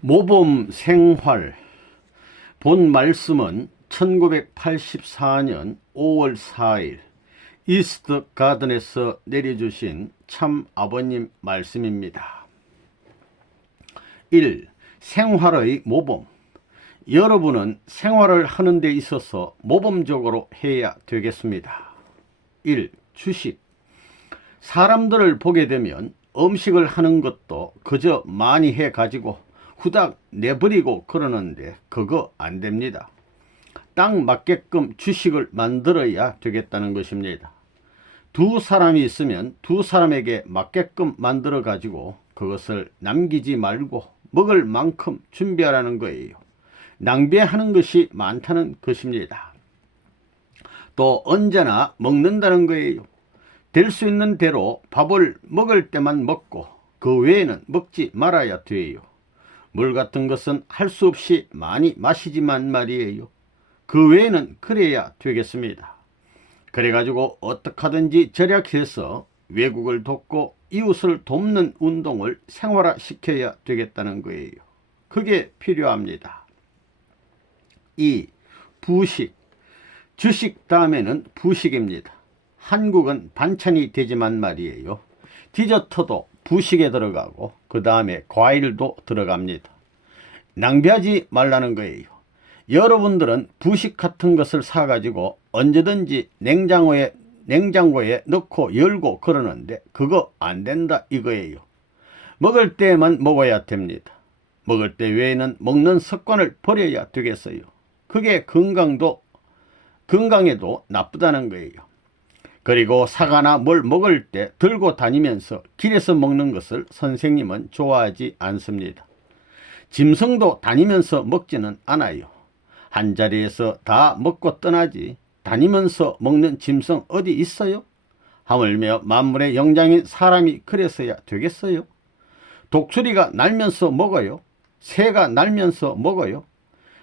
모범 생활. 본 말씀은 1984년 5월 4일 이스트 가든에서 내려주신 참 아버님 말씀입니다. 1. 생활의 모범. 여러분은 생활을 하는 데 있어서 모범적으로 해야 되겠습니다. 1. 주식. 사람들을 보게 되면 음식을 하는 것도 그저 많이 해가지고 후딱 내버리고 그러는데 그거 안 됩니다. 딱 맞게끔 주식을 만들어야 되겠다는 것입니다. 두 사람이 있으면 두 사람에게 맞게끔 만들어 가지고 그것을 남기지 말고 먹을 만큼 준비하라는 거예요. 낭비하는 것이 많다는 것입니다. 또 언제나 먹는다는 거예요. 될 수 있는 대로 밥을 먹을 때만 먹고 그 외에는 먹지 말아야 돼요. 물 같은 것은 할 수 없이 많이 마시지만 말이에요. 그 외에는 그래야 되겠습니다. 그래가지고 어떻게 하든지 절약해서 외국을 돕고 이웃을 돕는 운동을 생활화시켜야 되겠다는 거예요. 그게 필요합니다. 2. 부식. 주식 다음에는 부식입니다. 한국은 반찬이 되지만 말이에요. 디저트도 부식에 들어가고 그 다음에 과일도 들어갑니다. 낭비하지 말라는 거예요. 여러분들은 부식 같은 것을 사가지고 언제든지 냉장고에 넣고 열고 그러는데 그거 안 된다 이거예요. 먹을 때만 먹어야 됩니다. 먹을 때 외에는 먹는 습관을 버려야 되겠어요. 그게 건강에도 나쁘다는 거예요. 그리고 사과나 뭘 먹을 때 들고 다니면서 길에서 먹는 것을 선생님은 좋아하지 않습니다. 짐승도 다니면서 먹지는 않아요. 한자리에서 다 먹고 떠나지 다니면서 먹는 짐승 어디 있어요? 하물며 만물의 영장인 사람이 그래서야 되겠어요? 독수리가 날면서 먹어요? 새가 날면서 먹어요?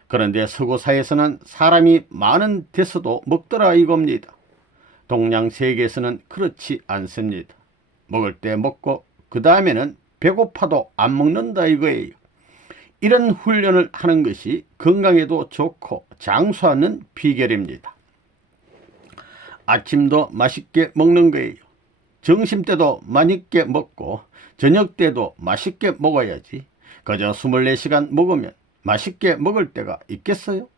그런데 서구사에서는 사람이 많은 데서도 먹더라 이겁니다. 동양 세계에서는 그렇지 않습니다. 먹을 때 먹고 그 다음에는 배고파도 안 먹는다 이거예요. 이런 훈련을 하는 것이 건강에도 좋고 장수하는 비결입니다. 아침도 맛있게 먹는 거예요. 점심때도 맛있게 먹고 저녁때도 맛있게 먹어야지. 그저 24시간 먹으면 맛있게 먹을 때가 있겠어요?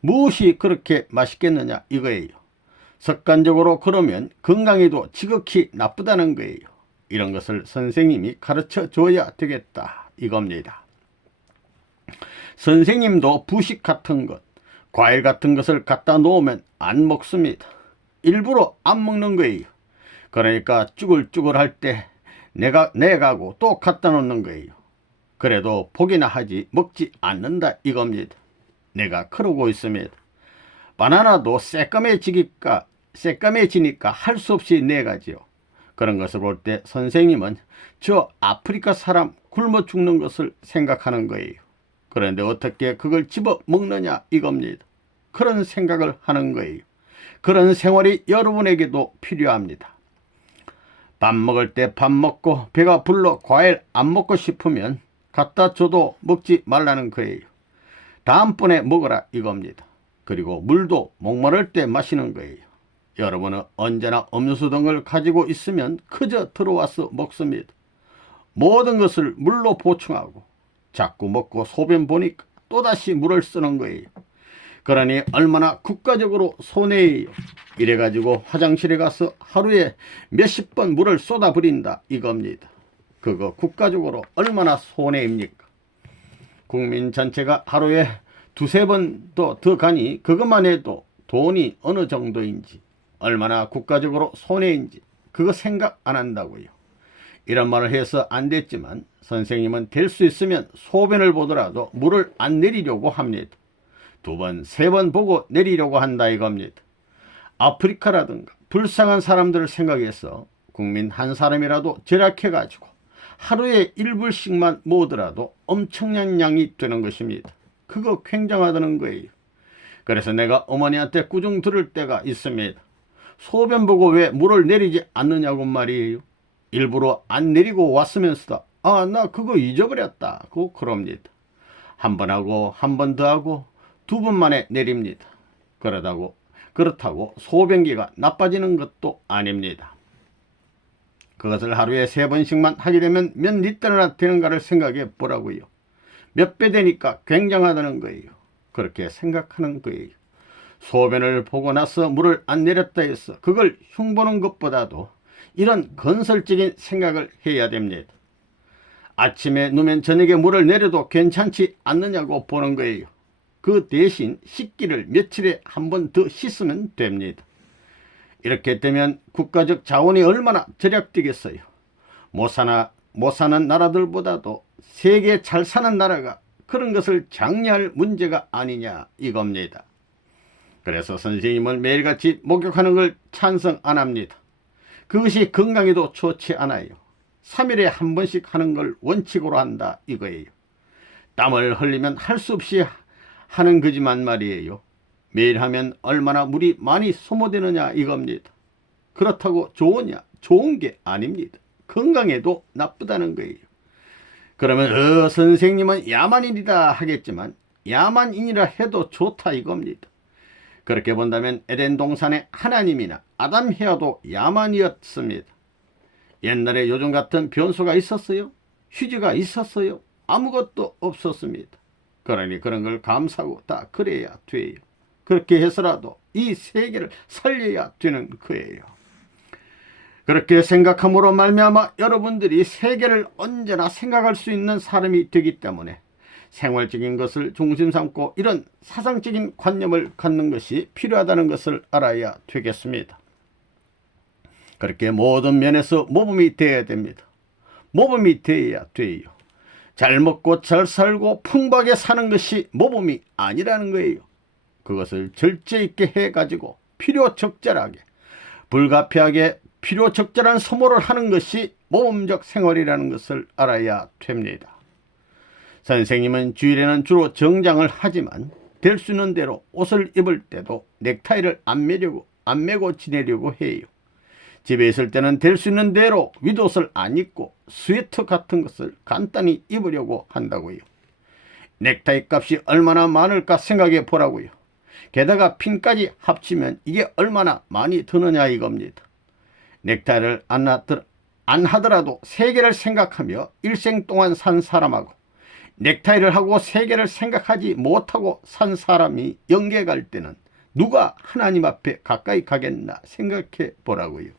무엇이 그렇게 맛있겠느냐 이거예요. 습관적으로 그러면 건강에도 지극히 나쁘다는 거예요. 이런 것을 선생님이 가르쳐 줘야 되겠다 이겁니다. 선생님도 부식 같은 것, 과일 같은 것을 갖다 놓으면 안 먹습니다. 일부러 안 먹는 거예요. 그러니까 쭈글쭈글 할 때 내가고 또 갖다 놓는 거예요. 그래도 보기나 하지 먹지 않는다 이겁니다. 내가 그러고 있습니다. 바나나도 새까매지니까 할 수 없이 내가지요. 그런 것을 볼 때 선생님은 저 아프리카 사람 굶어 죽는 것을 생각하는 거예요. 그런데 어떻게 그걸 집어 먹느냐 이겁니다. 그런 생각을 하는 거예요. 그런 생활이 여러분에게도 필요합니다. 밥 먹을 때 밥 먹고 배가 불러 과일 안 먹고 싶으면 갖다 줘도 먹지 말라는 거예요. 다음번에 먹으라 이겁니다. 그리고 물도 목마를 때 마시는 거예요. 여러분은 언제나 음료수 등을 가지고 있으면 그저 들어와서 먹습니다. 모든 것을 물로 보충하고 자꾸 먹고 소변 보니까 또다시 물을 쓰는 거예요. 그러니 얼마나 국가적으로 손해예요. 이래가지고 화장실에 가서 하루에 몇십 번 물을 쏟아버린다 이겁니다. 그거 국가적으로 얼마나 손해입니까? 국민 전체가 하루에 두세 번도 더 가니 그것만 해도 돈이 어느 정도인지 얼마나 국가적으로 손해인지 그거 생각 안 한다고요. 이런 말을 해서 안 됐지만 선생님은 될 수 있으면 소변을 보더라도 물을 안 내리려고 합니다. 두 번, 세 번 보고 내리려고 한다 이겁니다. 아프리카라든가 불쌍한 사람들을 생각해서 국민 한 사람이라도 절약해가지고 하루에 1불씩만 모으더라도 엄청난 양이 되는 것입니다. 그거 굉장하다는 거예요. 그래서 내가 어머니한테 꾸중 들을 때가 있습니다. 소변 보고 왜 물을 내리지 않느냐고 말이에요. 일부러 안 내리고 왔으면서도 나 그거 잊어버렸다 그럽니다. 한 번 하고 한 번 더 하고 두 번 만에 내립니다. 그렇다고 소변기가 나빠지는 것도 아닙니다. 그것을 하루에 3번씩만 하게 되면 몇 리터나 되는가를 생각해 보라고요. 몇 배 되니까 굉장하다는 거예요. 그렇게 생각하는 거예요. 소변을 보고 나서 물을 안 내렸다 해서 그걸 흉보는 것보다도 이런 건설적인 생각을 해야 됩니다. 아침에 누면 저녁에 물을 내려도 괜찮지 않느냐고 보는 거예요. 그 대신 씻기를 며칠에 한 번 더 씻으면 됩니다. 이렇게 되면 국가적 자원이 얼마나 절약되겠어요. 못 사는 나라들보다도 세계 잘 사는 나라가 그런 것을 장려할 문제가 아니냐 이겁니다. 그래서 선생님은 매일같이 목욕하는 걸 찬성 안 합니다. 그것이 건강에도 좋지 않아요. 3일에 한 번씩 하는 걸 원칙으로 한다 이거예요. 땀을 흘리면 할 수 없이 하는 거지만 말이에요. 매일 하면 얼마나 물이 많이 소모되느냐 이겁니다. 그렇다고 좋으냐? 좋은 게 아닙니다. 건강에도 나쁘다는 거예요. 그러면 선생님은 야만인이다 하겠지만 야만인이라 해도 좋다 이겁니다. 그렇게 본다면 에덴 동산의 하나님이나 아담 헤아도 야만이었습니다. 옛날에 요즘 같은 변수가 있었어요? 휴지가 있었어요? 아무것도 없었습니다. 그러니 그런 걸 감사하고 다 그래야 돼요. 그렇게 해서라도 이 세계를 살려야 되는 거예요. 그렇게 생각함으로 말미암아 여러분들이 세계를 언제나 생각할 수 있는 사람이 되기 때문에 생활적인 것을 중심 삼고 이런 사상적인 관념을 갖는 것이 필요하다는 것을 알아야 되겠습니다. 그렇게 모든 면에서 모범이 되어야 됩니다. 모범이 되어야 돼요. 잘 먹고 잘 살고 풍부하게 사는 것이 모범이 아니라는 거예요. 그것을 절제 있게 해가지고 필요적절하게 불가피하게 필요적절한 소모를 하는 것이 모범적 생활이라는 것을 알아야 됩니다. 선생님은 주일에는 주로 정장을 하지만 될 수 있는 대로 옷을 입을 때도 넥타이를 안 매고 지내려고 해요. 집에 있을 때는 될 수 있는 대로 윗옷을 안 입고 스웨터 같은 것을 간단히 입으려고 한다고요. 넥타이 값이 얼마나 많을까 생각해 보라고요. 게다가 핀까지 합치면 이게 얼마나 많이 드느냐 이겁니다. 넥타이를 안 하더라도 세계를 생각하며 일생 동안 산 사람하고 넥타이를 하고 세계를 생각하지 못하고 산 사람이 영계 갈 때는 누가 하나님 앞에 가까이 가겠나 생각해 보라고요.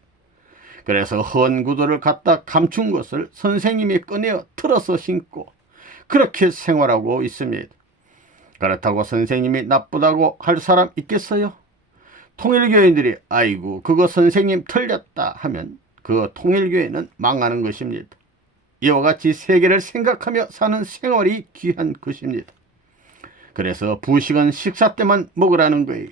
그래서 헌 구두를 갖다 감춘 것을 선생님이 꺼내어 틀어서 신고 그렇게 생활하고 있습니다. 그렇다고 선생님이 나쁘다고 할 사람 있겠어요? 통일교인들이 아이고 그거 선생님 틀렸다 하면 그 통일교회는 망하는 것입니다. 이와 같이 세계를 생각하며 사는 생활이 귀한 것입니다. 그래서 부식은 식사 때만 먹으라는 거예요.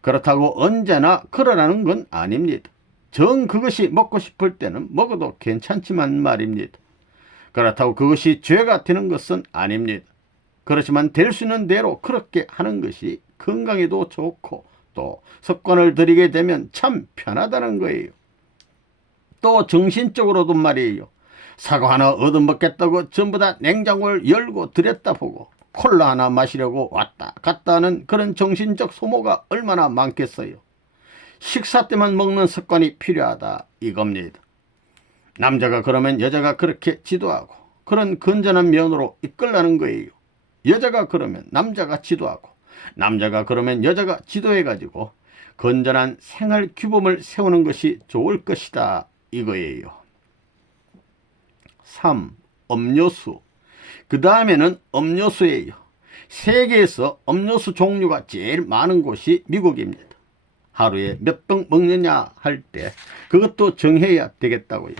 그렇다고 언제나 그러라는 건 아닙니다. 정 그것이 먹고 싶을 때는 먹어도 괜찮지만 말입니다. 그렇다고 그것이 죄가 되는 것은 아닙니다. 그렇지만 될 수 있는 대로 그렇게 하는 것이 건강에도 좋고 또 습관을 들이게 되면 참 편하다는 거예요. 또 정신적으로도 말이에요. 사과 하나 얻어먹겠다고 전부 다 냉장고를 열고 들였다 보고 콜라 하나 마시려고 왔다 갔다 하는 그런 정신적 소모가 얼마나 많겠어요. 식사 때만 먹는 습관이 필요하다 이겁니다. 남자가 그러면 여자가 그렇게 지도하고 그런 건전한 면으로 이끌라는 거예요. 여자가 그러면 남자가 지도하고 남자가 그러면 여자가 지도해가지고 건전한 생활 규범을 세우는 것이 좋을 것이다 이거예요. 3. 음료수. 그 다음에는 음료수예요. 세계에서 음료수 종류가 제일 많은 곳이 미국입니다. 하루에 몇 병 먹느냐 할 때 그것도 정해야 되겠다고요.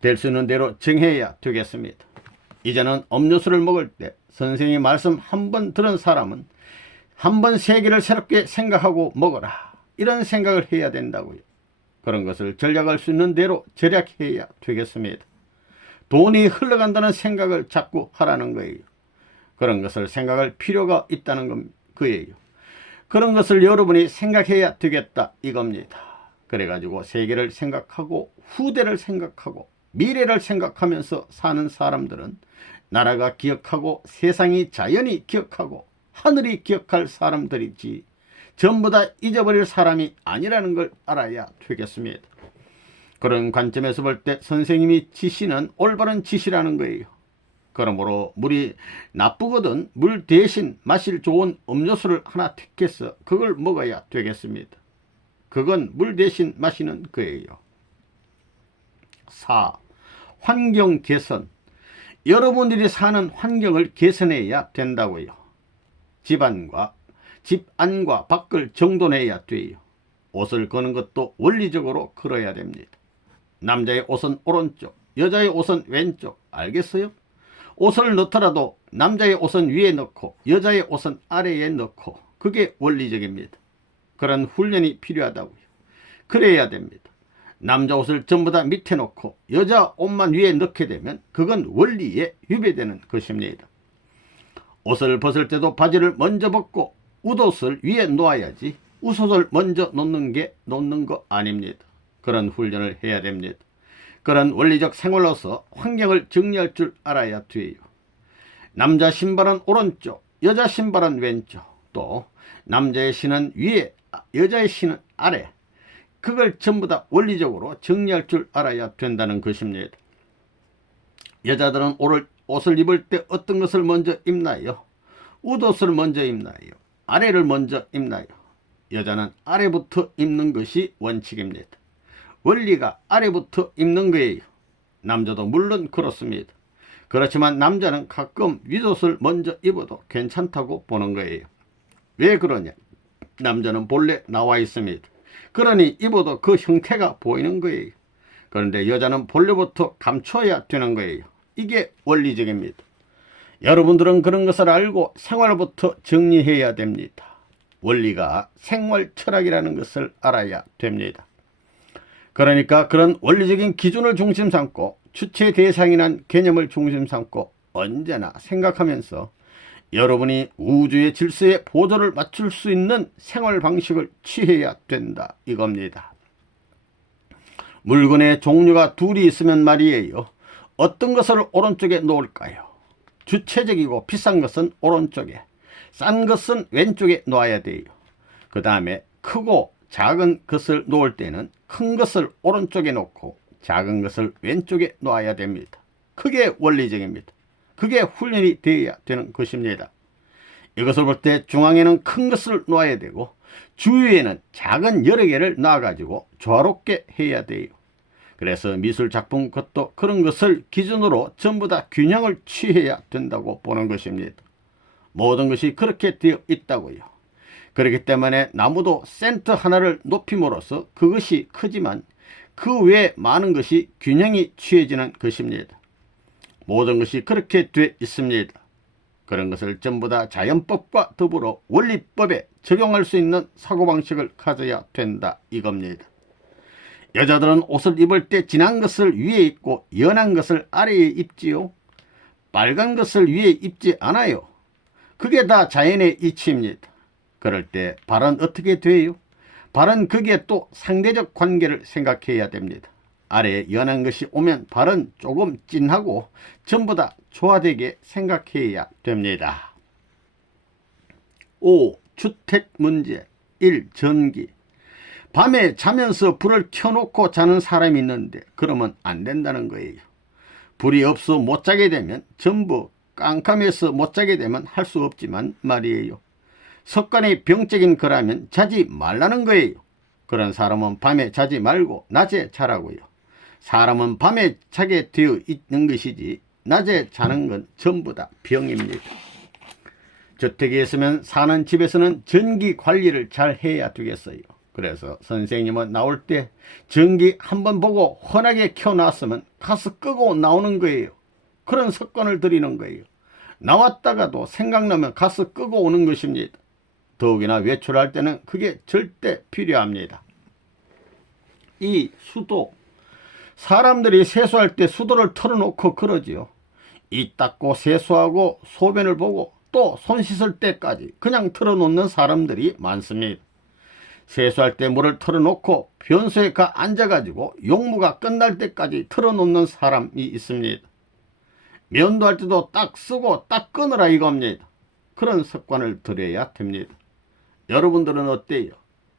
될 수 있는 대로 정해야 되겠습니다. 이제는 음료수를 먹을 때 선생님 말씀 한 번 들은 사람은 한 번 세계를 새롭게 생각하고 먹어라 이런 생각을 해야 된다고요. 그런 것을 전략할 수 있는 대로 절약해야 되겠습니다. 돈이 흘러간다는 생각을 자꾸 하라는 거예요. 그런 것을 생각할 필요가 있다는 거예요. 그런 것을 여러분이 생각해야 되겠다 이겁니다. 그래가지고 세계를 생각하고 후대를 생각하고 미래를 생각하면서 사는 사람들은 나라가 기억하고 세상이 자연이 기억하고 하늘이 기억할 사람들이지 전부 다 잊어버릴 사람이 아니라는 걸 알아야 되겠습니다. 그런 관점에서 볼 때 선생님이 지시는 올바른 지시라는 거예요. 그러므로 물이 나쁘거든 물 대신 마실 좋은 음료수를 하나 택해서 그걸 먹어야 되겠습니다. 그건 물 대신 마시는 거예요. 4. 환경 개선. 여러분들이 사는 환경을 개선해야 된다고요. 집 안과 밖을 정돈해야 돼요. 옷을 거는 것도 원리적으로 걸어야 됩니다. 남자의 옷은 오른쪽, 여자의 옷은 왼쪽. 알겠어요? 옷을 넣더라도 남자의 옷은 위에 넣고 여자의 옷은 아래에 넣고 그게 원리적입니다. 그런 훈련이 필요하다고요. 그래야 됩니다. 남자 옷을 전부 다 밑에 놓고 여자 옷만 위에 넣게 되면 그건 원리에 위배되는 것입니다. 옷을 벗을 때도 바지를 먼저 벗고 웃옷을 위에 놓아야지 웃옷을 먼저 놓는 거 아닙니다. 그런 훈련을 해야 됩니다. 그런 원리적 생활로서 환경을 정리할 줄 알아야 돼요. 남자 신발은 오른쪽, 여자 신발은 왼쪽, 또 남자의 신은 위에, 여자의 신은 아래. 그걸 전부 다 원리적으로 정리할 줄 알아야 된다는 것입니다. 여자들은 옷을 입을 때 어떤 것을 먼저 입나요? 웃옷을 먼저 입나요? 아래를 먼저 입나요? 여자는 아래부터 입는 것이 원칙입니다. 원리가 아래부터 입는 거예요. 남자도 물론 그렇습니다. 그렇지만 남자는 가끔 윗옷을 먼저 입어도 괜찮다고 보는 거예요. 왜 그러냐? 남자는 본래 나와 있습니다. 그러니 입어도 그 형태가 보이는 거예요. 그런데 여자는 본래부터 감춰야 되는 거예요. 이게 원리적입니다. 여러분들은 그런 것을 알고 생활부터 정리해야 됩니다. 원리가 생활 철학이라는 것을 알아야 됩니다. 그러니까 그런 원리적인 기준을 중심 삼고 주체 대상이란 개념을 중심 삼고 언제나 생각하면서 여러분이 우주의 질서에 보조를 맞출 수 있는 생활 방식을 취해야 된다 이겁니다. 물건의 종류가 둘이 있으면 말이에요. 어떤 것을 오른쪽에 놓을까요? 주체적이고 비싼 것은 오른쪽에, 싼 것은 왼쪽에 놓아야 돼요. 그 다음에 크고 작은 것을 놓을 때는 큰 것을 오른쪽에 놓고 작은 것을 왼쪽에 놓아야 됩니다. 그게 원리적입니다. 그게 훈련이 되어야 되는 것입니다. 이것을 볼 때 중앙에는 큰 것을 놓아야 되고 주위에는 작은 여러 개를 놔가지고 조화롭게 해야 돼요. 그래서 미술 작품 것도 그런 것을 기준으로 전부 다 균형을 취해야 된다고 보는 것입니다. 모든 것이 그렇게 되어 있다고요. 그렇기 때문에 나무도 센터 하나를 높임으로써 그것이 크지만 그 외에 많은 것이 균형이 취해지는 것입니다. 모든 것이 그렇게 되어 있습니다. 그런 것을 전부 다 자연법과 더불어 원리법에 적용할 수 있는 사고방식을 가져야 된다 이겁니다. 여자들은 옷을 입을 때 진한 것을 위에 입고 연한 것을 아래에 입지요. 빨간 것을 위에 입지 않아요. 그게 다 자연의 이치입니다. 그럴 때 발은 어떻게 돼요? 발은 거기에 또 상대적 관계를 생각해야 됩니다. 아래에 연한 것이 오면 발은 조금 진하고 전부 다 조화되게 생각해야 됩니다. 5. 주택 문제. 1. 전기. 밤에 자면서 불을 켜놓고 자는 사람이 있는데 그러면 안 된다는 거예요. 불이 없어 못 자게 되면 전부 깜깜해서 못 자게 되면 할 수 없지만 말이에요. 습관이 병적인 거라면 자지 말라는 거예요. 그런 사람은 밤에 자지 말고 낮에 자라고요. 사람은 밤에 자게 되어 있는 것이지 낮에 자는 건 전부 다 병입니다. 주택에 있으면 사는 집에서는 전기 관리를 잘 해야 되겠어요. 그래서 선생님은 나올 때 전기 한번 보고 환하게 켜놨으면 가서 끄고 나오는 거예요. 그런 습관을 들이는 거예요. 나왔다가도 생각나면 가서 끄고 오는 것입니다. 더욱이나 외출할 때는 그게 절대 필요합니다. 2. 수도. 사람들이 세수할 때 수도를 틀어놓고 그러지요. 이 닦고 세수하고 소변을 보고 또 손 씻을 때까지 그냥 틀어놓는 사람들이 많습니다. 세수할 때 물을 틀어놓고 변소에 앉아가지고 용무가 끝날 때까지 틀어놓는 사람이 있습니다. 면도할 때도 딱 쓰고 딱 끊으라 이겁니다. 그런 습관을 들여야 됩니다. 여러분들은 어때요?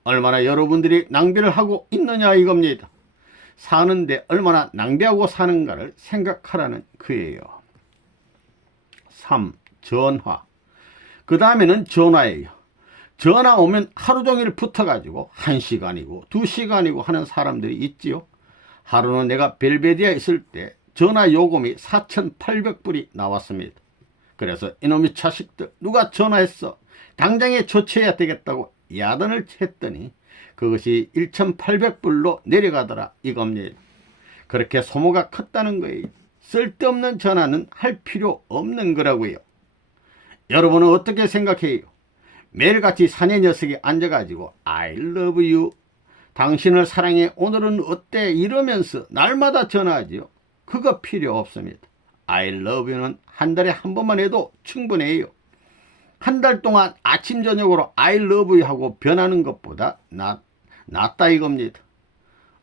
얼마나 여러분들이 낭비를 하고 있느냐 이겁니다. 사는데 얼마나 낭비하고 사는가를 생각하라는 거예요. 3. 전화. 그 다음에는 전화예요. 전화 오면 하루 종일 붙어가지고 1시간이고 2시간이고 하는 사람들이 있지요. 하루는 내가 벨베디아에 있을 때 전화 요금이 4,800불이 나왔습니다. 그래서 이놈의 자식들 누가 전화했어? 당장에 조치해야 되겠다고 야단을 했더니 그것이 1,800불로 내려가더라 이겁니다. 그렇게 소모가 컸다는 거예요. 쓸데없는 전화는 할 필요 없는 거라고요. 여러분은 어떻게 생각해요? 매일같이 사내 녀석이 앉아가지고 I love you, 당신을 사랑해, 오늘은 어때? 이러면서 날마다 전화하지요. 그거 필요 없습니다. I love you는 한 달에 한 번만 해도 충분해요. 한 달 동안 아침 저녁으로 I love you 하고 변하는 것보다 낫다 이겁니다.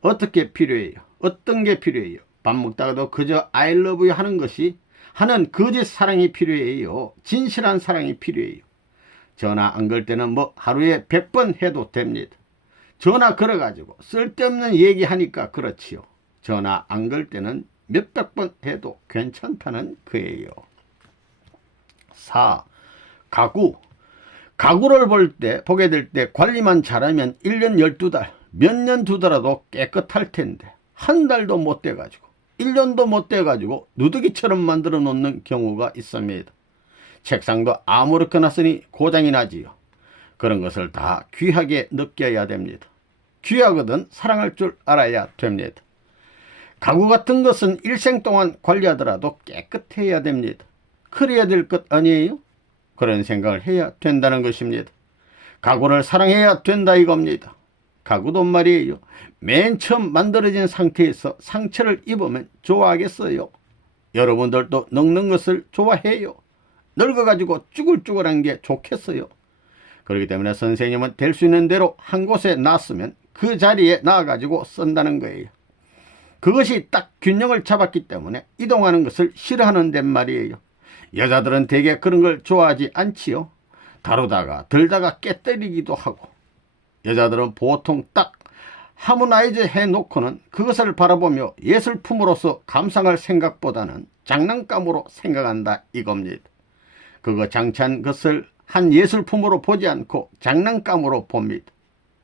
어떻게 필요해요? 어떤 게 필요해요? 밥 먹다가도 그저 I love you 하는 거짓 사랑이 필요해요. 진실한 사랑이 필요해요. 전화 안 걸 때는 뭐 하루에 100번 해도 됩니다. 전화 걸어가지고 쓸데없는 얘기하니까 그렇지요. 전화 안 걸 때는 몇백 번 해도 괜찮다는 거예요. 4. 가구. 가구를 보게 될 때 관리만 잘하면 1년 12달, 몇 년 두더라도 깨끗할 텐데 한 달도 못 돼가지고 1년도 못 돼가지고 누더기처럼 만들어 놓는 경우가 있습니다. 책상도 아무렇게나 쓰니 고장이 나지요. 그런 것을 다 귀하게 느껴야 됩니다. 귀하거든 사랑할 줄 알아야 됩니다. 가구 같은 것은 일생 동안 관리하더라도 깨끗해야 됩니다. 그래야 될 것 아니에요? 그런 생각을 해야 된다는 것입니다. 가구를 사랑해야 된다 이겁니다. 가구도 말이에요. 맨 처음 만들어진 상태에서 상처를 입으면 좋아하겠어요? 여러분들도 늙는 것을 좋아해요? 늙어가지고 쭈글쭈글한 게 좋겠어요? 그렇기 때문에 선생님은 될 수 있는 대로 한 곳에 놨으면 그 자리에 놔가지고 쓴다는 거예요. 그것이 딱 균형을 잡았기 때문에 이동하는 것을 싫어하는 데 말이에요. 여자들은 대개 그런 걸 좋아하지 않지요. 다루다가 들다가 깨때리기도 하고. 여자들은 보통 딱 하모나이즈 해놓고는 그것을 바라보며 예술품으로서 감상할 생각보다는 장난감으로 생각한다 이겁니다. 그거 장치한 것을 한 예술품으로 보지 않고 장난감으로 봅니다.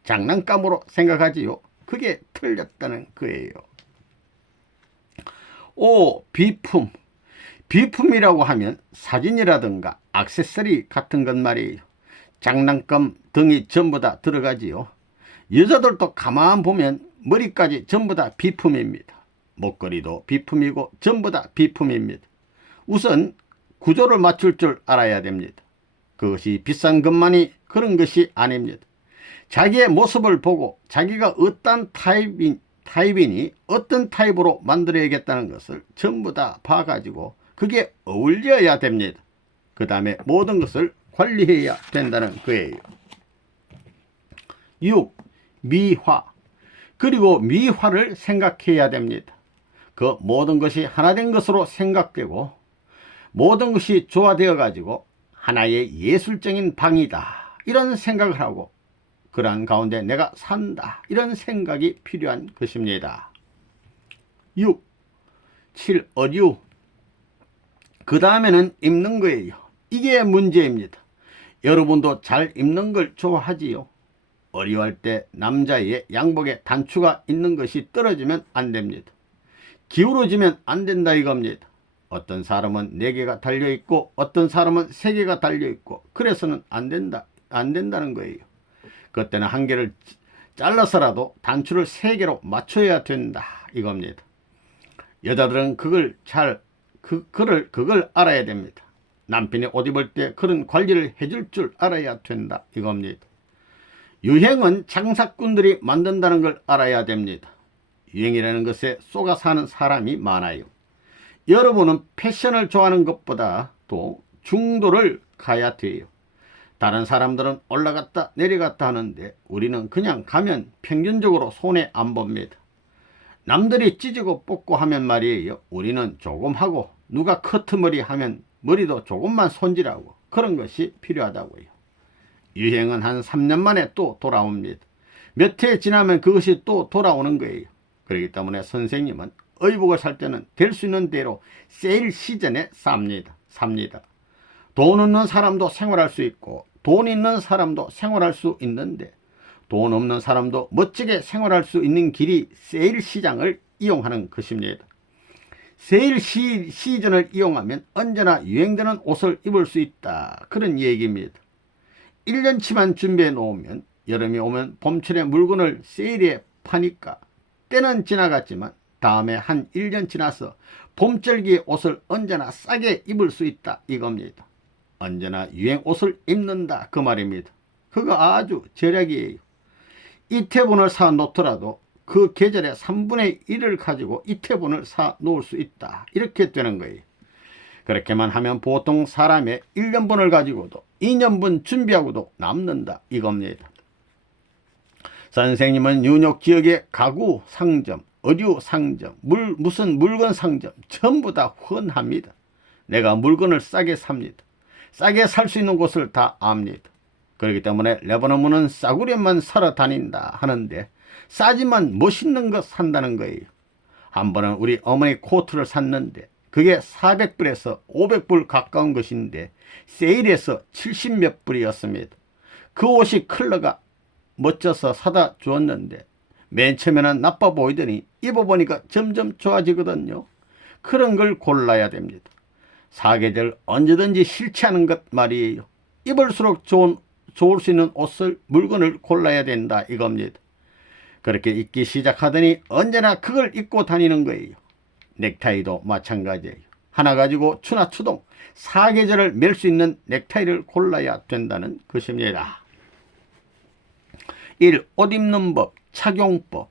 장난감으로 생각하지요. 그게 틀렸다는 거예요. 5. 비품. 비품이라고 하면 사진이라든가 액세서리 같은 것 말이에요. 장난감 등이 전부 다 들어가지요. 여자들도 가만 보면 머리까지 전부 다 비품입니다. 목걸이도 비품이고 전부 다 비품입니다. 우선 구조를 맞출 줄 알아야 됩니다. 그것이 비싼 것만이 그런 것이 아닙니다. 자기의 모습을 보고 자기가 어떤 타입이니 어떤 타입으로 만들어야겠다는 것을 전부 다 봐가지고 그게 어울려야 됩니다. 그 다음에 모든 것을 관리해야 된다는 거예요. 6. 미화. 그리고 미화를 생각해야 됩니다. 그 모든 것이 하나된 것으로 생각되고 모든 것이 조화되어 가지고 하나의 예술적인 방이다 이런 생각을 하고 그러한 가운데 내가 산다 이런 생각이 필요한 것입니다. 6. 7. 어류. 그 다음에는 입는 거예요. 이게 문제입니다. 여러분도 잘 입는 걸 좋아하지요. 어려할 때 남자의 양복에 단추가 있는 것이 떨어지면 안 됩니다. 기울어지면 안 된다 이겁니다. 어떤 사람은 4개가 달려있고 어떤 사람은 3개가 달려있고 그래서는 안 된다는 거예요. 그때는 1개를 잘라서라도 단추를 3개로 맞춰야 된다 이겁니다. 여자들은 그걸 알아야 됩니다. 남편이 옷 입을 때 그런 관리를 해줄 줄 알아야 된다 이겁니다. 유행은 장사꾼들이 만든다는 걸 알아야 됩니다. 유행이라는 것에 쏘가 사는 사람이 많아요. 여러분은 패션을 좋아하는 것보다 또 중도를 가야 돼요. 다른 사람들은 올라갔다 내려갔다 하는데 우리는 그냥 가면 평균적으로 손해 안 봅니다. 남들이 찢고 뽑고 하면 말이에요, 우리는 조금 하고 누가 커트머리 하면 머리도 조금만 손질하고 그런 것이 필요하다고요. 유행은 한 3년 만에 또 돌아옵니다. 몇 해 지나면 그것이 또 돌아오는 거예요. 그렇기 때문에 선생님은 의복을 살 때는 될 수 있는 대로 세일 시즌에 삽니다. 돈 없는 사람도 생활할 수 있고 돈 있는 사람도 생활할 수 있는데 돈 없는 사람도 멋지게 생활할 수 있는 길이 세일 시장을 이용하는 것입니다. 세일 시즌을 이용하면 언제나 유행되는 옷을 입을 수 있다, 그런 얘기입니다. 1년치만 준비해 놓으면 여름이 오면 봄철에 물건을 세일에 파니까 때는 지나갔지만 다음에 한 1년 지나서 봄절기의 옷을 언제나 싸게 입을 수 있다, 이겁니다. 언제나 유행 옷을 입는다, 그 말입니다. 그거 아주 절약이에요. 이태분을 사 놓더라도 그 계절의 3분의 1을 가지고 이태분을 사 놓을 수 있다, 이렇게 되는 거예요. 그렇게만 하면 보통 사람의 1년분을 가지고도 2년분 준비하고도 남는다, 이겁니다. 선생님은 윤옥 지역의 가구 상점, 의류 상점, 무슨 물건 상점 전부 다 훤합니다. 내가 물건을 싸게 삽니다. 싸게 살 수 있는 곳을 다 압니다. 그렇기 때문에 레바논문은 싸구려만 사러 다닌다 하는데 싸지만 멋있는 것 산다는 거예요. 한 번은 우리 어머니 코트를 샀는데 그게 400불에서 500불 가까운 것인데 세일해서 70몇 불이었습니다. 그 옷이 컬러가 멋져서 사다 주었는데 맨 처음에는 나빠 보이더니 입어보니까 점점 좋아지거든요. 그런 걸 골라야 됩니다. 사계절 언제든지 싫지 않은 것 말이에요. 입을수록 좋을 수 있는 옷을, 물건을 골라야 된다, 이겁니다. 그렇게 입기 시작하더니 언제나 그걸 입고 다니는 거예요. 넥타이도 마찬가지예요. 하나 가지고 추나 추동 사계절을 멜 수 있는 넥타이를 골라야 된다는 것입니다. 1. 옷 입는 법, 착용법.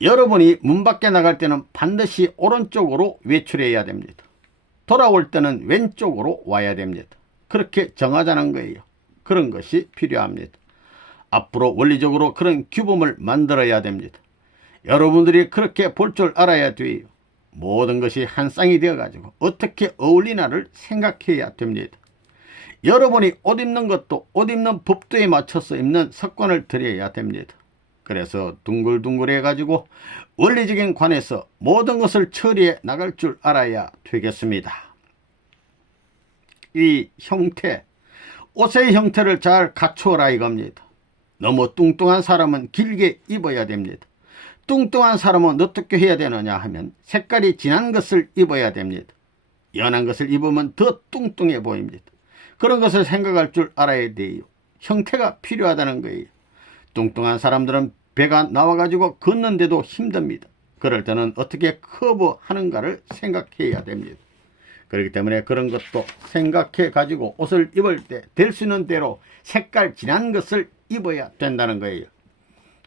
여러분이 문 밖에 나갈 때는 반드시 오른쪽으로 외출해야 됩니다. 돌아올 때는 왼쪽으로 와야 됩니다. 그렇게 정하자는 거예요. 그런 것이 필요합니다. 앞으로 원리적으로 그런 규범을 만들어야 됩니다. 여러분들이 그렇게 볼 줄 알아야 돼요. 모든 것이 한 쌍이 되어가지고 어떻게 어울리나를 생각해야 됩니다. 여러분이 옷 입는 것도 옷 입는 법도에 맞춰서 입는 습관을 들여야 됩니다. 그래서 둥글둥글 해가지고 원리적인 관에서 모든 것을 처리해 나갈 줄 알아야 되겠습니다. 이 형태, 옷의 형태를 잘 갖추어라, 이겁니다. 너무 뚱뚱한 사람은 길게 입어야 됩니다. 뚱뚱한 사람은 어떻게 해야 되느냐 하면 색깔이 진한 것을 입어야 됩니다. 연한 것을 입으면 더 뚱뚱해 보입니다. 그런 것을 생각할 줄 알아야 돼요. 형태가 필요하다는 거예요. 뚱뚱한 사람들은 배가 나와가지고 걷는데도 힘듭니다. 그럴 때는 어떻게 커버하는가를 생각해야 됩니다. 그렇기 때문에 그런 것도 생각해 가지고 옷을 입을 때 될 수 있는 대로 색깔 진한 것을 입어야 된다는 거예요.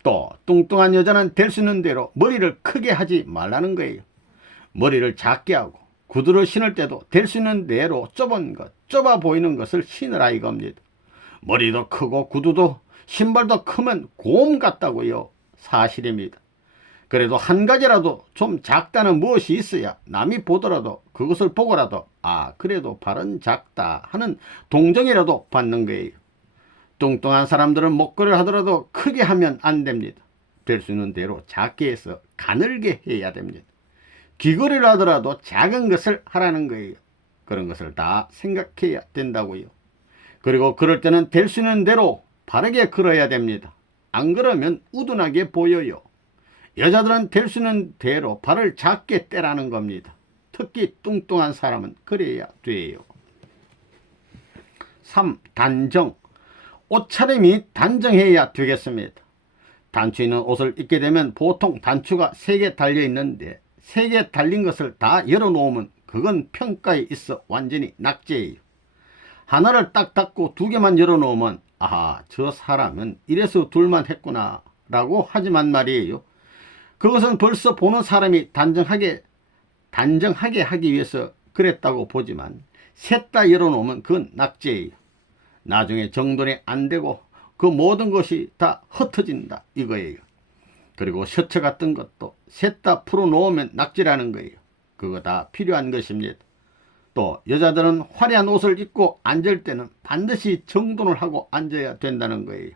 또 뚱뚱한 여자는 될 수 있는 대로 머리를 크게 하지 말라는 거예요. 머리를 작게 하고 구두를 신을 때도 될 수 있는 대로 좁은 것, 좁아 보이는 것을 신으라, 이겁니다. 머리도 크고 구두도 신발도 크면 곰 같다고요. 사실입니다. 그래도 한 가지라도 좀 작다는 무엇이 있어야 남이 보더라도 그것을 보고라도 그래도 발은 작다 하는 동정이라도 받는 거예요. 뚱뚱한 사람들은 목걸이를 하더라도 크게 하면 안 됩니다. 될 수 있는 대로 작게 해서 가늘게 해야 됩니다. 귀걸이를 하더라도 작은 것을 하라는 거예요. 그런 것을 다 생각해야 된다고요. 그리고 그럴 때는 될 수 있는 대로 바르게 걸어야 됩니다. 안 그러면 우둔하게 보여요. 여자들은 될 수 있는 대로 발을 작게 떼라는 겁니다. 특히 뚱뚱한 사람은 그래야 돼요. 3. 단정. 옷차림이 단정해야 되겠습니다. 단추 있는 옷을 입게 되면 보통 단추가 3개 달려 있는데 3개 달린 것을 다 열어놓으면 그건 평가에 있어 완전히 낙제예요. 하나를 딱 닫고 2개만 열어놓으면 저 사람은 이래서 둘만 했구나 라고 하지만 말이에요. 그것은 벌써 보는 사람이 단정하게 하기 위해서 그랬다고 보지만 셋 다 열어놓으면 그건 낙제예요. 나중에 정돈이 안 되고 그 모든 것이 다 흩어진다, 이거예요. 그리고 셔츠 같은 것도 셋 다 풀어놓으면 낙질하는 거예요. 그거 다 필요한 것입니다. 또 여자들은 화려한 옷을 입고 앉을 때는 반드시 정돈을 하고 앉아야 된다는 거예요.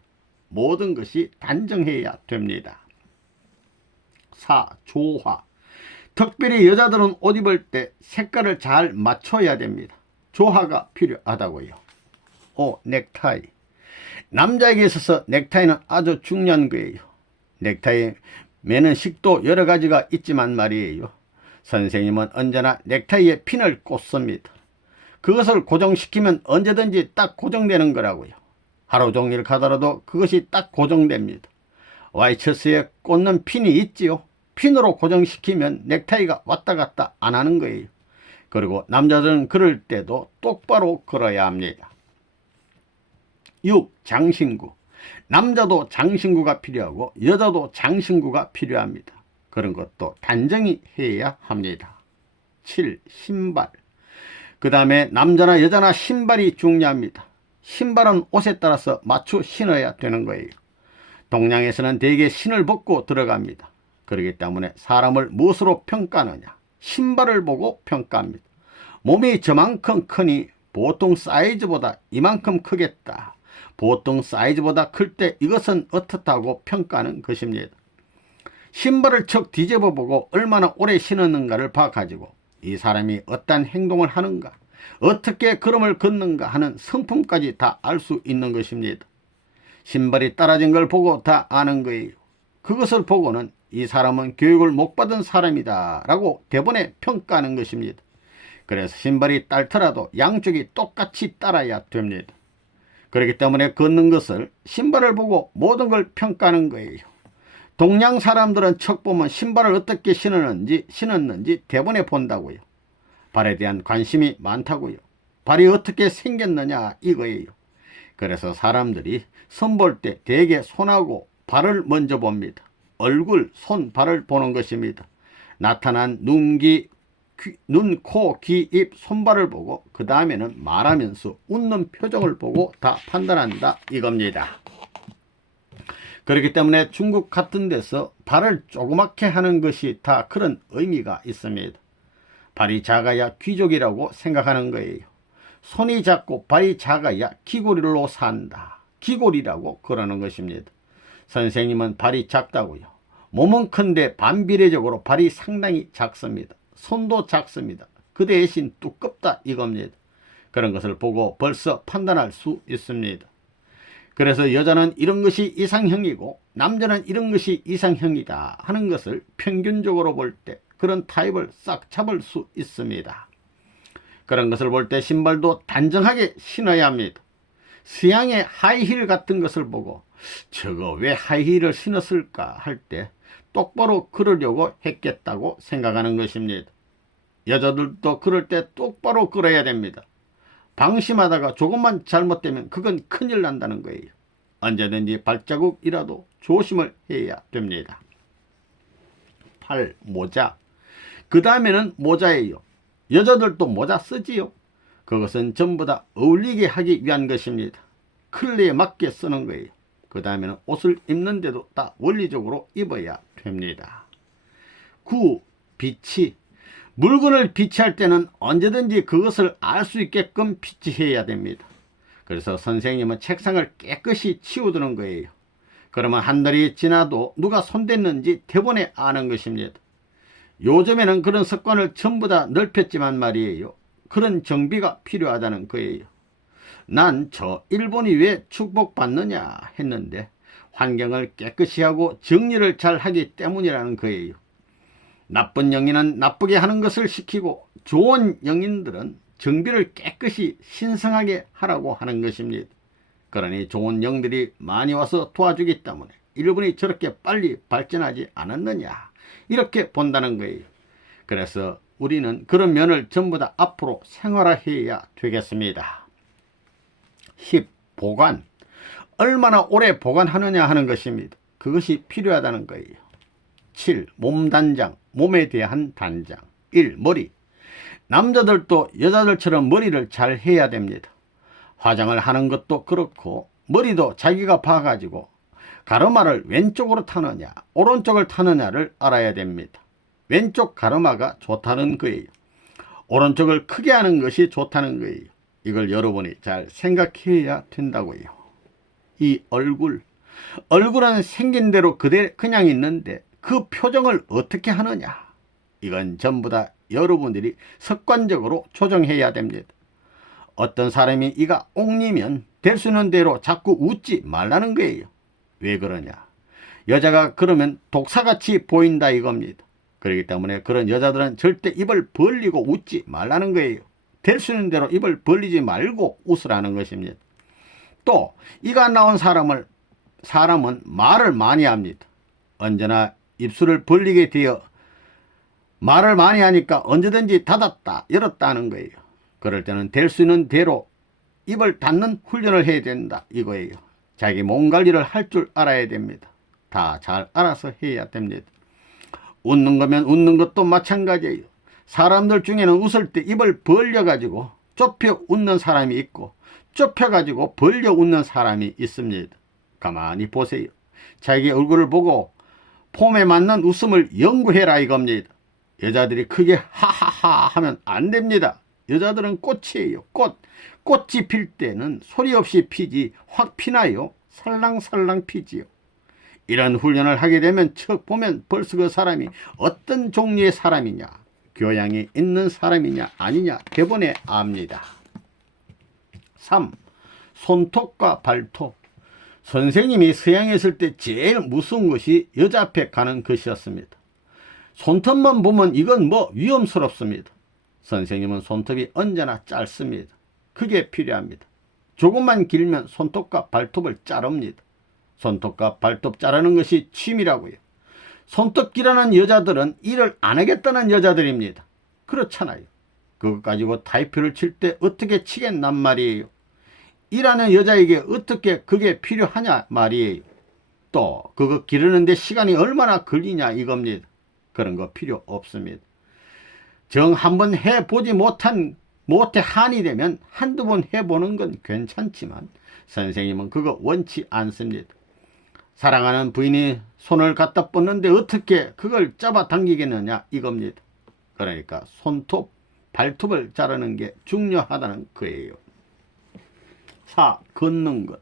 모든 것이 단정해야 됩니다. 4. 조화. 특별히 여자들은 옷 입을 때 색깔을 잘 맞춰야 됩니다. 조화가 필요하다고요. 5. 넥타이. 남자에게 있어서 넥타이는 아주 중요한 거예요. 넥타이 매는 식도 여러 가지가 있지만 말이에요. 선생님은 언제나 넥타이에 핀을 꽂습니다. 그것을 고정시키면 언제든지 딱 고정되는 거라고요. 하루 종일 가더라도 그것이 딱 고정됩니다. 와이셔츠에 꽂는 핀이 있지요. 핀으로 고정시키면 넥타이가 왔다 갔다 안 하는 거예요. 그리고 남자들은 그럴 때도 똑바로 걸어야 합니다. 6. 장신구. 남자도 장신구가 필요하고 여자도 장신구가 필요합니다. 그런 것도 단정히 해야 합니다. 7. 신발. 그 다음에 남자나 여자나 신발이 중요합니다. 신발은 옷에 따라서 맞춰 신어야 되는 거예요. 동양에서는 대개 신을 벗고 들어갑니다. 그렇기 때문에 사람을 무엇으로 평가하느냐? 신발을 보고 평가합니다. 몸이 저만큼 크니 보통 사이즈보다 이만큼 크겠다. 보통 사이즈보다 클 때 이것은 어떻다고 평가하는 것입니다. 신발을 척 뒤집어 보고 얼마나 오래 신었는가를 봐가지고 이 사람이 어떤 행동을 하는가, 어떻게 걸음을 걷는가 하는 성품까지 다 알 수 있는 것입니다. 신발이 떨어진 걸 보고 다 아는 거예요. 그것을 보고는 이 사람은 교육을 못 받은 사람이다 라고 대본에 평가하는 것입니다. 그래서 신발이 딸더라도 양쪽이 똑같이 따라야 됩니다. 그렇기 때문에 걷는 것을 신발을 보고 모든 걸 평가하는 거예요. 동양 사람들은 척 보면 신발을 어떻게 신었는지 대본에 본다고요. 발에 대한 관심이 많다고요. 발이 어떻게 생겼느냐 이거예요. 그래서 사람들이 선 볼 때 대개 손하고 발을 먼저 봅니다. 얼굴, 손, 발을 보는 것입니다. 나타난 눈, 코, 귀, 입, 손발을 보고 그 다음에는 말하면서 웃는 표정을 보고 다 판단한다 이겁니다. 그렇기 때문에 중국 같은 데서 발을 조그맣게 하는 것이 다 그런 의미가 있습니다. 발이 작아야 귀족이라고 생각하는 거예요. 손이 작고 발이 작아야 기골이로 산다. 기골이라고 그러는 것입니다. 선생님은 발이 작다고요. 몸은 큰데 반비례적으로 발이 상당히 작습니다. 손도 작습니다. 그 대신 두껍다 이겁니다. 그런 것을 보고 벌써 판단할 수 있습니다. 그래서 여자는 이런 것이 이상형이고 남자는 이런 것이 이상형이다 하는 것을 평균적으로 볼 때 그런 타입을 싹 잡을 수 있습니다. 그런 것을 볼 때 신발도 단정하게 신어야 합니다. 서양의 하이힐 같은 것을 보고 저거 왜 하이힐을 신었을까 할 때 똑바로 걸으려고 했겠다고 생각하는 것입니다. 여자들도 그럴 때 똑바로 걸어야 됩니다. 방심하다가 조금만 잘못되면 그건 큰일 난다는 거예요. 언제든지 발자국이라도 조심을 해야 됩니다. 8. 모자. 그 다음에는 모자예요. 여자들도 모자 쓰지요. 그것은 전부 다 어울리게 하기 위한 것입니다. 클레에 맞게 쓰는 거예요. 그 다음에는 옷을 입는데도 다 원리적으로 입어야 됩니다. 9. 비치. 물건을 비치할 때는 언제든지 그것을 알 수 있게끔 비치해야 됩니다. 그래서 선생님은 책상을 깨끗이 치우드는 거예요. 그러면 한 달이 지나도 누가 손댔는지 대본에 아는 것입니다. 요즘에는 그런 습관을 전부 다 넓혔지만 말이에요. 그런 정비가 필요하다는 거예요. 난 저 일본이 왜 축복받느냐 했는데 환경을 깨끗이 하고 정리를 잘 하기 때문이라는 거예요. 나쁜 영인은 나쁘게 하는 것을 시키고 좋은 영인들은 정비를 깨끗이 신성하게 하라고 하는 것입니다. 그러니 좋은 영들이 많이 와서 도와주기 때문에 일본이 저렇게 빨리 발전하지 않았느냐 이렇게 본다는 거예요. 그래서 우리는 그런 면을 전부 다 앞으로 생활화해야 되겠습니다. 10. 보관. 얼마나 오래 보관하느냐 하는 것입니다. 그것이 필요하다는 거예요. 7. 몸단장. 몸에 대한 단장. 1. 머리. 남자들도 여자들처럼 머리를 잘 해야 됩니다. 화장을 하는 것도 그렇고 머리도 자기가 봐가지고 가르마를 왼쪽으로 타느냐 오른쪽을 타느냐를 알아야 됩니다. 왼쪽 가르마가 좋다는 거예요. 오른쪽을 크게 하는 것이 좋다는 거예요. 이걸 여러분이 잘 생각해야 된다고요. 이 얼굴은 생긴 대로 그냥 있는데 그 표정을 어떻게 하느냐, 이건 전부 다 여러분들이 습관적으로 조정해야 됩니다. 어떤 사람이 이가 옥리면 될 수 있는 대로 자꾸 웃지 말라는 거예요. 왜 그러냐, 여자가 그러면 독사같이 보인다 이겁니다. 그렇기 때문에 그런 여자들은 절대 입을 벌리고 웃지 말라는 거예요. 될 수 있는 대로 입을 벌리지 말고 웃으라는 것입니다. 또 이가 나온 사람은 말을 많이 합니다. 언제나 입술을 벌리게 되어 말을 많이 하니까 언제든지 닫았다 열었다 하는 거예요. 그럴 때는 될 수 있는 대로 입을 닫는 훈련을 해야 된다 이거예요. 자기 몸 관리를 할 줄 알아야 됩니다. 다 잘 알아서 해야 됩니다. 웃는 거면 웃는 것도 마찬가지예요. 사람들 중에는 웃을 때 입을 벌려가지고 좁혀 웃는 사람이 있고 좁혀가지고 벌려 웃는 사람이 있습니다. 가만히 보세요. 자기 얼굴을 보고 폼에 맞는 웃음을 연구해라 이겁니다. 여자들이 크게 하하하 하면 안 됩니다. 여자들은 꽃이에요. 꽃이 필 때는 소리 없이 피지 확 피나요? 살랑살랑 피지요. 이런 훈련을 하게 되면 척 보면 벌써 그 사람이 어떤 종류의 사람이냐, 교양이 있는 사람이냐 아니냐 대번에 압니다. 3. 손톱과 발톱. 선생님이 서양에 있을 때 제일 무서운 것이 여자 앞에 가는 것이었습니다. 손톱만 보면 이건 뭐 위험스럽습니다. 선생님은 손톱이 언제나 짧습니다. 그게 필요합니다. 조금만 길면 손톱과 발톱을 자릅니다. 손톱과 발톱 자르는 것이 취미라고요. 손톱 길하는 여자들은 일을 안 하겠다는 여자들입니다. 그렇잖아요. 그것 가지고 타이표를 칠 때 어떻게 치겠단 말이에요. 일하는 여자에게 어떻게 그게 필요하냐 말이에요. 또 그거 기르는데 시간이 얼마나 걸리냐 이겁니다. 그런 거 필요 없습니다. 정 한번 해보지 못해 한이 되면 한두 번 해보는 건 괜찮지만 선생님은 그거 원치 않습니다. 사랑하는 부인이 손을 갖다 뻗는데 어떻게 그걸 잡아당기겠느냐 이겁니다. 그러니까 손톱, 발톱을 자르는 게 중요하다는 거예요. 4. 걷는 것.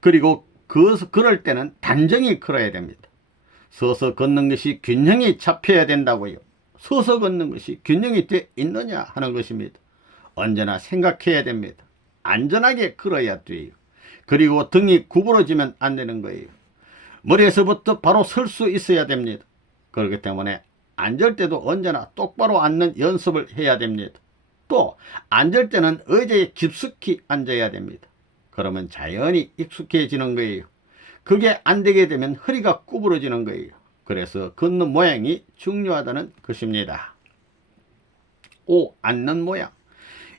그리고 그럴 때는 단정히 걸어야 됩니다. 서서 걷는 것이 균형이 잡혀야 된다고요. 서서 걷는 것이 균형이 돼 있느냐 하는 것입니다. 언제나 생각해야 됩니다. 안전하게 걸어야 돼요. 그리고 등이 구부러지면 안 되는 거예요. 머리에서부터 바로 설 수 있어야 됩니다. 그렇기 때문에 앉을 때도 언제나 똑바로 앉는 연습을 해야 됩니다. 또 앉을 때는 의자에 깊숙이 앉아야 됩니다. 그러면 자연히 익숙해지는 거예요. 그게 안 되게 되면 허리가 구부러지는 거예요. 그래서 걷는 모양이 중요하다는 것입니다. 5. 앉는 모양.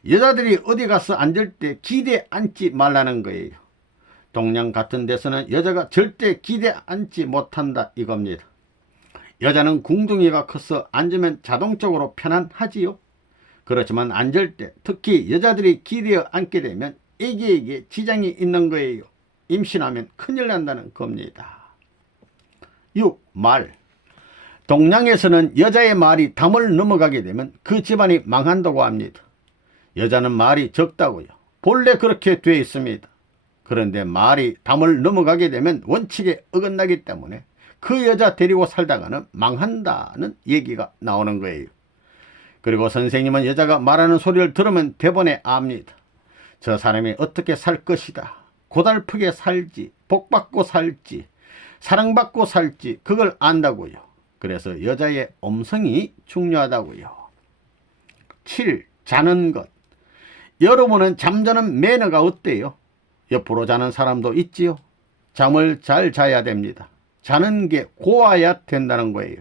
여자들이 어디 가서 앉을 때 기대 앉지 말라는 거예요. 동양 같은 데서는 여자가 절대 기대 앉지 못한다 이겁니다. 여자는 궁둥이가 커서 앉으면 자동적으로 편안하지요. 그렇지만 앉을 때 특히 여자들이 기대어 앉게 되면 애기에게 지장이 있는 거예요. 임신하면 큰일 난다는 겁니다. 6. 말. 동양에서는 여자의 말이 담을 넘어가게 되면 그 집안이 망한다고 합니다. 여자는 말이 적다고요. 본래 그렇게 되어 있습니다. 그런데 말이 담을 넘어가게 되면 원칙에 어긋나기 때문에 그 여자 데리고 살다가는 망한다는 얘기가 나오는 거예요. 그리고 선생님은 여자가 말하는 소리를 들으면 대번에 압니다. 저 사람이 어떻게 살 것이다. 고달프게 살지, 복받고 살지, 사랑받고 살지 그걸 안다고요. 그래서 여자의 음성이 중요하다고요. 7. 자는 것. 여러분은 잠자는 매너가 어때요? 옆으로 자는 사람도 있지요. 잠을 잘 자야 됩니다. 자는 게 고와야 된다는 거예요.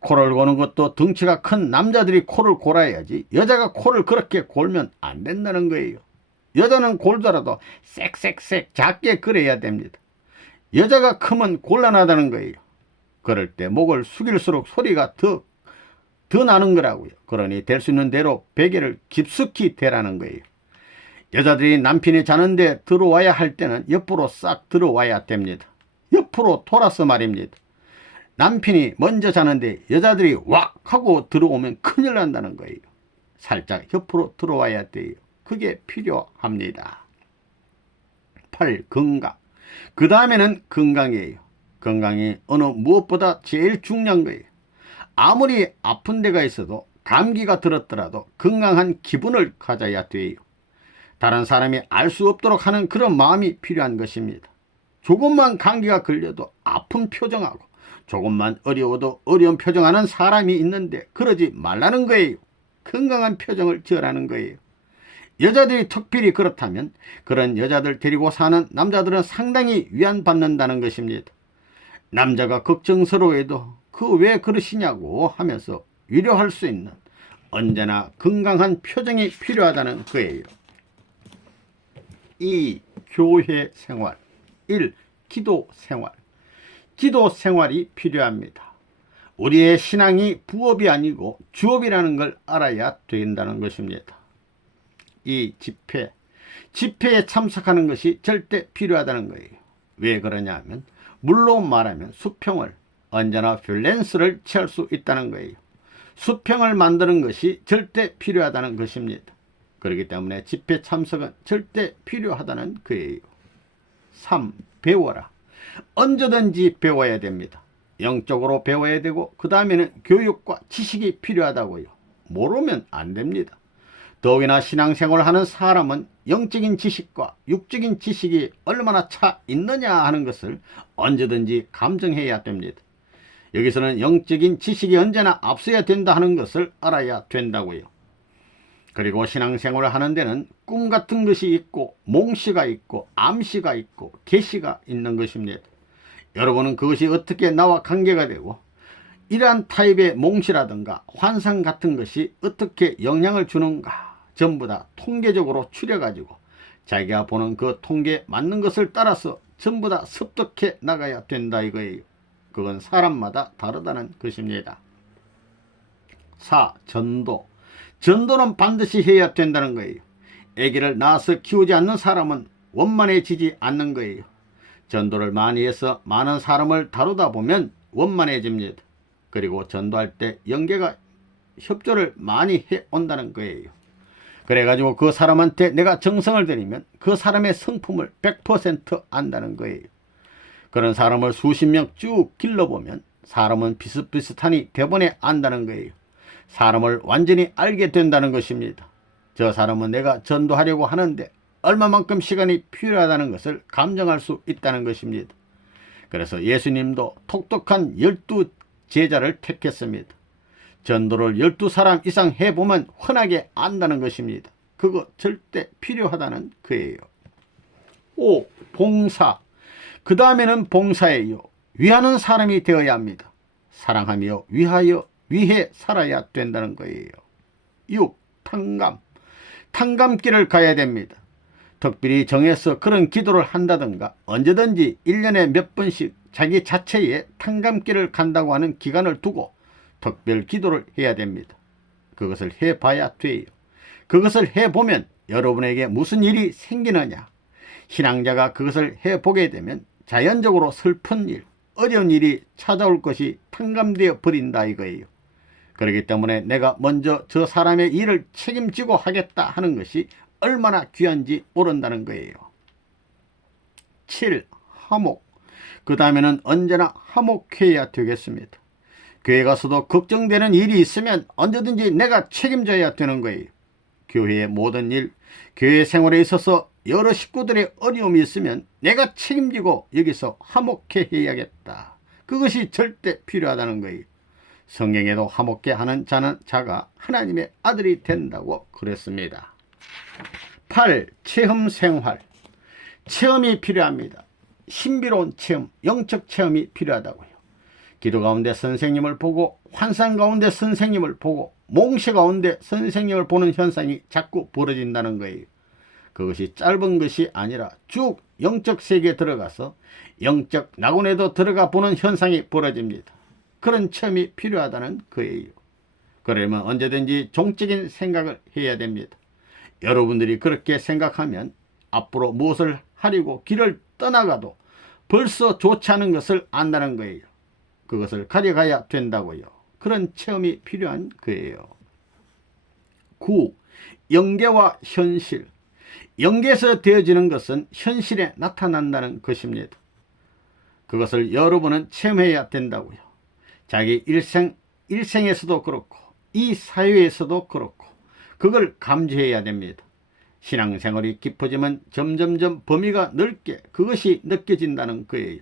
코를 고는 것도 덩치가 큰 남자들이 코를 골아야지 여자가 코를 그렇게 골면 안 된다는 거예요. 여자는 골더라도 쌕쌕쌕 작게 그려야 됩니다. 여자가 크면 곤란하다는 거예요. 그럴 때 목을 숙일수록 소리가 더 나는 거라고요. 그러니 될 수 있는 대로 베개를 깊숙이 대라는 거예요. 여자들이 남편이 자는데 들어와야 할 때는 옆으로 싹 들어와야 됩니다. 옆으로 돌아서 말입니다. 남편이 먼저 자는데 여자들이 왁 하고 들어오면 큰일 난다는 거예요. 살짝 옆으로 들어와야 돼요. 그게 필요합니다. 8. 건강. 그 다음에는 건강이에요. 건강이 어느 무엇보다 제일 중요한 거예요. 아무리 아픈 데가 있어도 감기가 들었더라도 건강한 기분을 가져야 돼요. 다른 사람이 알 수 없도록 하는 그런 마음이 필요한 것입니다. 조금만 감기가 걸려도 아픈 표정하고 조금만 어려워도 어려운 표정하는 사람이 있는데 그러지 말라는 거예요. 건강한 표정을 지으라는 거예요. 여자들이 특별히 그렇다면 그런 여자들 데리고 사는 남자들은 상당히 위안받는다는 것입니다. 남자가 걱정스러워해도 그 왜 그러시냐고 하면서 위로할 수 있는 언제나 건강한 표정이 필요하다는 거예요. 2. 교회 생활. 1. 기도 생활. 기도 생활이 필요합니다. 우리의 신앙이 부업이 아니고 주업이라는 걸 알아야 된다는 것입니다. 2. 집회. 집회에 참석하는 것이 절대 필요하다는 거예요. 왜 그러냐 하면 물로 말하면 수평을 언제나 밸런스를 취할 수 있다는 거예요. 수평을 만드는 것이 절대 필요하다는 것입니다. 그렇기 때문에 집회 참석은 절대 필요하다는 거예요. 3. 배워라. 언제든지 배워야 됩니다. 영적으로 배워야 되고 그 다음에는 교육과 지식이 필요하다고요. 모르면 안 됩니다. 더욱이나 신앙생활을 하는 사람은 영적인 지식과 육적인 지식이 얼마나 차 있느냐 하는 것을 언제든지 감정해야 됩니다. 여기서는 영적인 지식이 언제나 앞서야 된다 하는 것을 알아야 된다고요. 그리고 신앙생활을 하는 데는 꿈 같은 것이 있고 몽시가 있고 암시가 있고 계시가 있는 것입니다. 여러분은 그것이 어떻게 나와 관계가 되고 이러한 타입의 몽시라든가 환상 같은 것이 어떻게 영향을 주는가 전부 다 통계적으로 추려가지고 자기가 보는 그 통계에 맞는 것을 따라서 전부 다 습득해 나가야 된다 이거예요. 그건 사람마다 다르다는 것입니다. 4. 전도. 전도는 반드시 해야 된다는 거예요. 아기를 낳아서 키우지 않는 사람은 원만해지지 않는 거예요. 전도를 많이 해서 많은 사람을 다루다 보면 원만해집니다. 그리고 전도할 때 영계가 협조를 많이 해 온다는 거예요. 그래가지고 그 사람한테 내가 정성을 들이면 그 사람의 성품을 100% 안다는 거예요. 그런 사람을 수십 명 쭉 길러보면 사람은 비슷비슷하니 대번에 안다는 거예요. 사람을 완전히 알게 된다는 것입니다. 저 사람은 내가 전도하려고 하는데 얼마만큼 시간이 필요하다는 것을 감정할 수 있다는 것입니다. 그래서 예수님도 똑똑한 12 제자를 택했습니다. 전도를 12사람 이상 해보면 흔하게 안다는 것입니다. 그거 절대 필요하다는 거예요. 5. 봉사. 그 다음에는 봉사예요. 위하는 사람이 되어야 합니다. 사랑하며 위해 살아야 된다는 거예요. 6. 탕감. 탕감길을 가야 됩니다. 특별히 정해서 그런 기도를 한다든가 언제든지 1년에 몇 번씩 자기 자체에 탕감길을 간다고 하는 기간을 두고 특별 기도를 해야 됩니다. 그것을 해봐야 돼요. 그것을 해보면 여러분에게 무슨 일이 생기느냐. 신앙자가 그것을 해보게 되면 자연적으로 슬픈 일, 어려운 일이 찾아올 것이 탕감되어 버린다 이거예요. 그렇기 때문에 내가 먼저 저 사람의 일을 책임지고 하겠다 하는 것이 얼마나 귀한지 모른다는 거예요. 7. 화목. 그 다음에는 언제나 화목해야 되겠습니다. 교회 가서도 걱정되는 일이 있으면 언제든지 내가 책임져야 되는 거예요. 교회의 모든 일, 교회 생활에 있어서 여러 식구들의 어려움이 있으면 내가 책임지고 여기서 화목해 해야겠다. 그것이 절대 필요하다는 거예요. 성경에도 화목해 하는 자가 하나님의 아들이 된다고 그랬습니다. 8. 체험 생활. 체험이 필요합니다. 신비로운 체험, 영적 체험이 필요하다고요. 기도 가운데 선생님을 보고 환상 가운데 선생님을 보고 몽시 가운데 선생님을 보는 현상이 자꾸 벌어진다는 거예요. 그것이 짧은 것이 아니라 쭉 영적 세계에 들어가서 영적 낙원에도 들어가 보는 현상이 벌어집니다. 그런 체험이 필요하다는 거예요. 그러면 언제든지 종적인 생각을 해야 됩니다. 여러분들이 그렇게 생각하면 앞으로 무엇을 하려고 길을 떠나가도 벌써 좋지 않은 것을 안다는 거예요. 그것을 가져가야 된다고요. 그런 체험이 필요한 거예요. 9. 영계와 현실. 영계에서 되어지는 것은 현실에 나타난다는 것입니다. 그것을 여러분은 체험해야 된다고요. 자기 일생에서도 그렇고 이 사회에서도 그렇고 그걸 감지해야 됩니다. 신앙생활이 깊어지면 점점점 범위가 넓게 그것이 느껴진다는 거예요.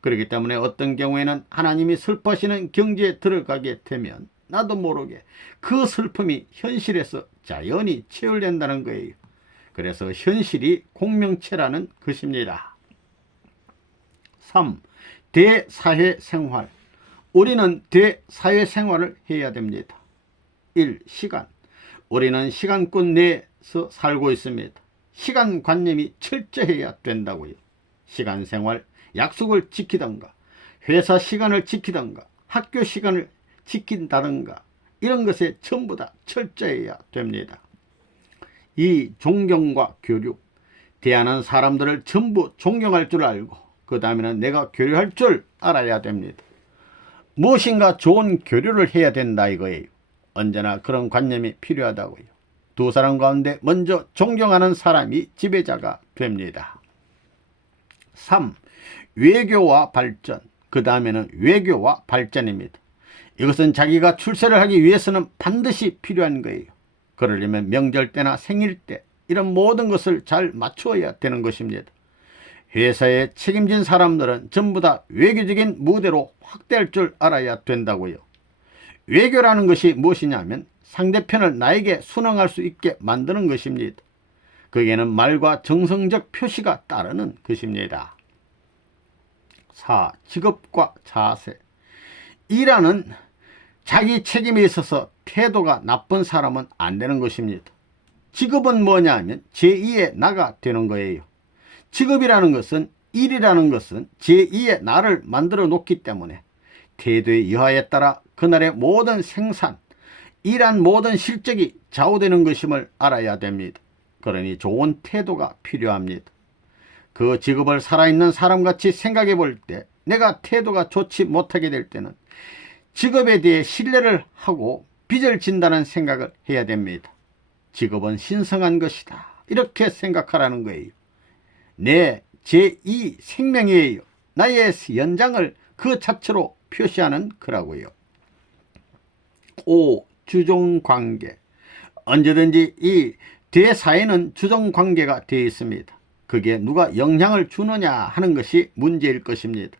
그렇기 때문에 어떤 경우에는 하나님이 슬퍼하시는 경지에 들어가게 되면 나도 모르게 그 슬픔이 현실에서 자연히 체결된다는 거예요. 그래서 현실이 공명체라는 것입니다. 3. 대사회생활. 우리는 대사회생활을 해야 됩니다. 1. 시간. 우리는 시간권 내에서 살고 있습니다. 시간관념이 철저해야 된다고요. 시간생활, 약속을 지키던가 회사 시간을 지키던가 학교 시간을 지킨다던가 이런 것에 전부 다 철저해야 됩니다. 이 존경과 교류. 대하는 사람들을 전부 존경할 줄 알고 그 다음에는 내가 교류할 줄 알아야 됩니다. 무엇인가 좋은 교류를 해야 된다 이거예요. 언제나 그런 관념이 필요하다고요. 두 사람 가운데 먼저 존경하는 사람이 지배자가 됩니다. 3. 외교와 발전. 그 다음에는 외교와 발전입니다. 이것은 자기가 출세를 하기 위해서는 반드시 필요한 거예요. 그러려면 명절 때나 생일 때 이런 모든 것을 잘 맞추어야 되는 것입니다. 회사에 책임진 사람들은 전부 다 외교적인 무대로 확대할 줄 알아야 된다고요. 외교라는 것이 무엇이냐면 상대편을 나에게 순응할 수 있게 만드는 것입니다. 거기에는 말과 정성적 표시가 따르는 것입니다. 4. 직업과 자세. 일하는 자기 책임에 있어서 태도가 나쁜 사람은 안 되는 것입니다. 직업은 뭐냐 하면 제2의 나가 되는 거예요. 직업이라는 것은 일이라는 것은 제2의 나를 만들어 놓기 때문에 태도의 여하에 따라 그날의 모든 생산, 일한 모든 실적이 좌우되는 것임을 알아야 됩니다. 그러니 좋은 태도가 필요합니다. 그 직업을 살아있는 사람같이 생각해 볼 때 내가 태도가 좋지 못하게 될 때는 직업에 대해 신뢰를 하고 빚을 진다는 생각을 해야 됩니다. 직업은 신성한 것이다. 이렇게 생각하라는 거예요. 내 제2 생명이에요. 나의 연장을 그 자체로 표시하는 거라고요. 5. 주종관계. 언제든지 이 대사에는 주종관계가 되어 있습니다. 그게 누가 영향을 주느냐 하는 것이 문제일 것입니다.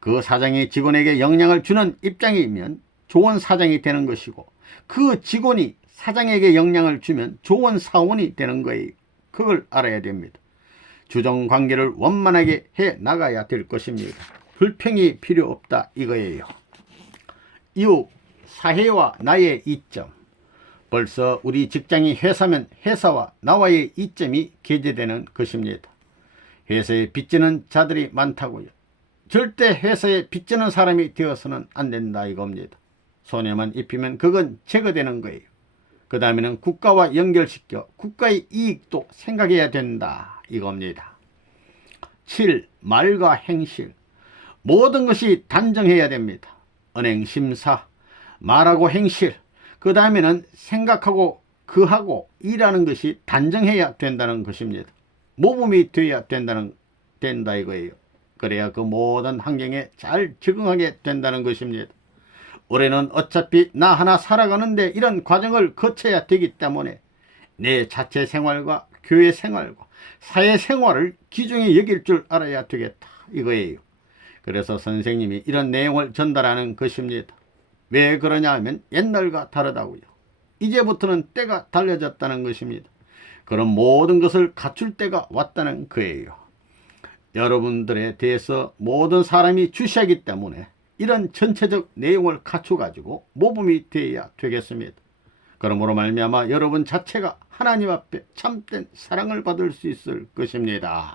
그 사장이 직원에게 영향을 주는 입장이면 좋은 사장이 되는 것이고 그 직원이 사장에게 영향을 주면 좋은 사원이 되는 거예요. 그걸 알아야 됩니다. 주종관계를 원만하게 해 나가야 될 것입니다. 불평이 필요 없다 이거예요. 6. 사회와 나의 이점. 벌써 우리 직장이 회사면 회사와 나와의 이점이 계제되는 것입니다. 회사에 빚지는 자들이 많다고요. 절대 회사에 빚지는 사람이 되어서는 안 된다 이겁니다. 손해만 입히면 그건 제거되는 거예요. 그 다음에는 국가와 연결시켜 국가의 이익도 생각해야 된다 이겁니다. 7. 말과 행실. 모든 것이 단정해야 됩니다. 언행, 심사, 말하고 행실, 그 다음에는 생각하고 그하고 일하는 것이 단정해야 된다는 것입니다. 모범이 되어야 된다 이거예요. 그래야 그 모든 환경에 잘 적응하게 된다는 것입니다. 올해는 어차피 나 하나 살아가는데 이런 과정을 거쳐야 되기 때문에 내 자체 생활과 교회 생활과 사회 생활을 귀중히 여길 줄 알아야 되겠다 이거예요. 그래서 선생님이 이런 내용을 전달하는 것입니다. 왜 그러냐 하면 옛날과 다르다고요. 이제부터는 때가 달려졌다는 것입니다. 그런 모든 것을 갖출 때가 왔다는 거예요. 여러분들에 대해서 모든 사람이 주시하기 때문에 이런 전체적 내용을 갖춰가지고 모범이 되어야 되겠습니다. 그러므로 말미암아 여러분 자체가 하나님 앞에 참된 사랑을 받을 수 있을 것입니다.